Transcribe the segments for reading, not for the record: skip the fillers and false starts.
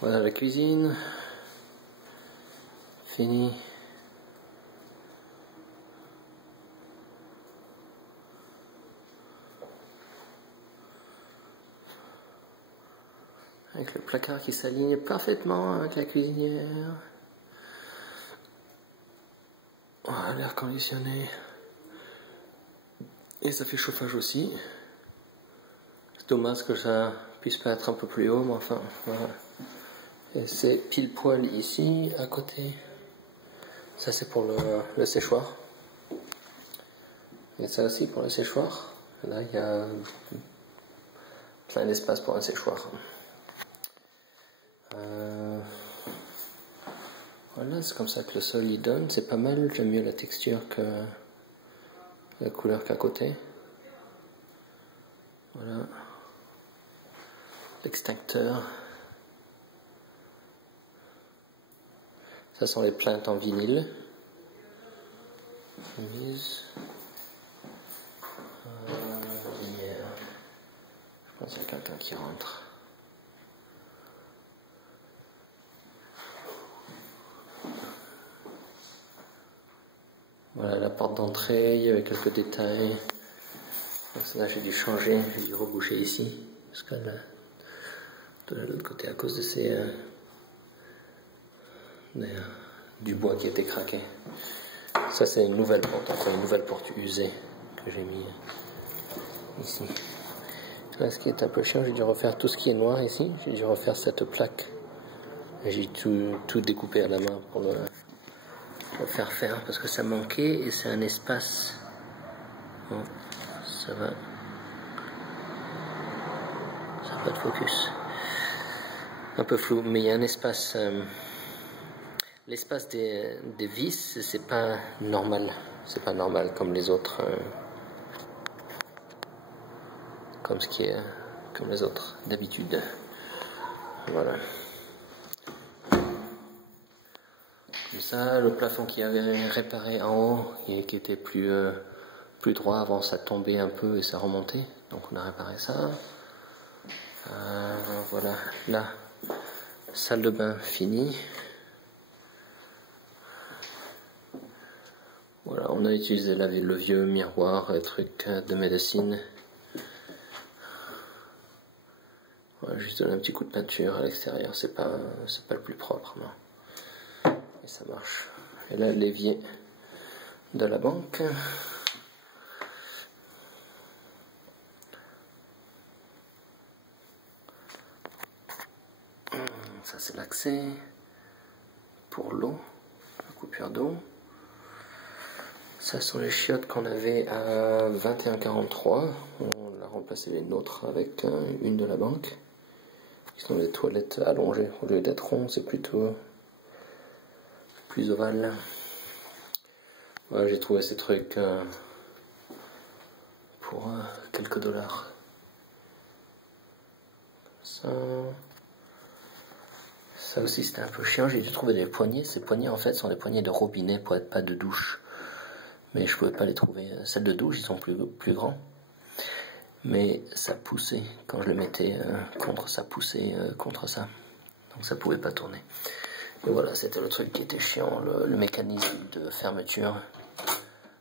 Voilà la cuisine. Fini. Avec le placard qui s'aligne parfaitement avec la cuisinière. Voilà, l'air conditionné. Et ça fait chauffage aussi. C'est dommage que ça puisse pas être un peu plus haut, mais enfin, voilà. Et c'est pile poil ici, à côté. Ça c'est pour le séchoir. Et ça aussi pour le séchoir. Là il y a plein d'espace pour un séchoir. Voilà, c'est comme ça que le sol y donne. C'est pas mal, j'aime mieux la texture que la couleur qu'à côté. Voilà. L'extincteur. Ça sont les plaintes en vinyle. Mise. Lumière. Je pense qu'il y a quelqu'un qui rentre. Voilà la porte d'entrée, il y avait quelques détails. Donc là j'ai dû changer, j'ai dû reboucher ici. Parce que là, de l'autre côté, à cause de ces du bois qui était craqué. Ça c'est une nouvelle porte, encore une nouvelle porte usée que j'ai mis ici. Là ce qui est un peu chiant, j'ai dû refaire tout ce qui est noir ici. J'ai dû refaire cette plaque. J'ai tout découpé à la main pour le faire parce que ça manquait et c'est un espace. Bon, ça va. Ça n'a pas de focus. Un peu flou, mais il y a un espace. L'espace des vis, c'est pas normal. C'est pas normal comme les autres. Comme les autres d'habitude. Voilà. Comme ça, le plafond qui avait réparé en haut et qui était plus droit, avant ça tombait un peu et ça remontait, donc on a réparé ça. Voilà, là, salle de bain finie. Voilà, on a utilisé le vieux miroir, truc de médecine. Voilà, juste donner un petit coup de peinture à l'extérieur, c'est pas le plus propre, non. Et ça marche. Et là, l'évier de la banque. Ça c'est l'accès pour l'eau, la coupure d'eau. Ça sont les chiottes qu'on avait à 21,43. On a remplacé les nôtres avec une de la banque. Qui sont des toilettes allongées. Au lieu d'être rond, c'est plutôt plus ovale. Voilà, j'ai trouvé ces trucs pour quelques dollars. Ça aussi c'était un peu chiant, j'ai dû trouver des poignées. Ces poignées en fait sont des poignées de robinet pour être pas de douche. Mais je pouvais pas les trouver. Celles de douche, ils sont plus grands. Mais ça poussait. Quand je le mettais contre, ça poussait contre ça. Donc ça pouvait pas tourner. Et voilà, c'était le truc qui était chiant, le mécanisme de fermeture.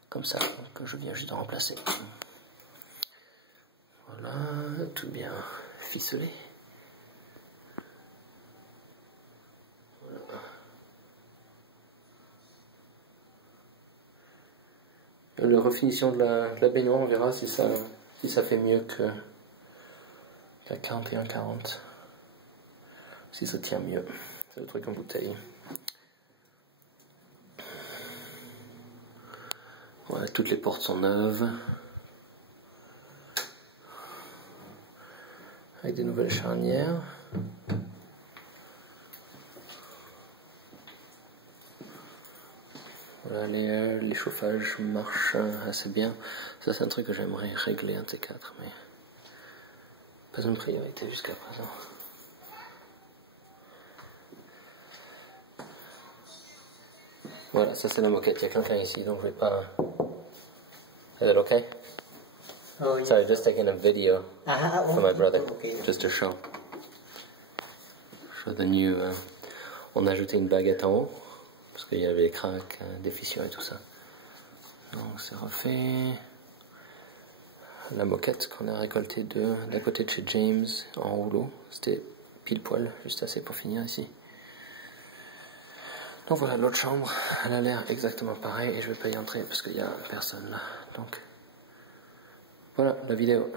Comme ça, que je viens juste de remplacer. Voilà, tout bien ficelé. La refinition de la baignoire, on verra si ça fait mieux que la 41-40. Si ça tient mieux. C'est le truc en bouteille. Voilà, toutes les portes sont neuves. Avec des nouvelles charnières. Voilà, les chauffages marchent assez bien. Ça c'est un truc que j'aimerais régler, un de ces quatre, mais pas une priorité jusqu'à présent. Voilà, ça c'est la moquette. Il y a quelqu'un ici, donc je vais pas. Is that okay? Oh, yeah. Sorry, just taking a video for my brother, okay. just to show So the new, on a ajouté une baguette en haut, parce qu'il y avait des craques, des fissures et tout ça. Donc c'est refait. La moquette qu'on a récoltée d'un côté de chez James en rouleau, c'était pile poil, juste assez pour finir ici. Donc voilà, l'autre chambre, elle a l'air exactement pareil et je vais pas y entrer parce qu'il y a personne là. Donc voilà la vidéo.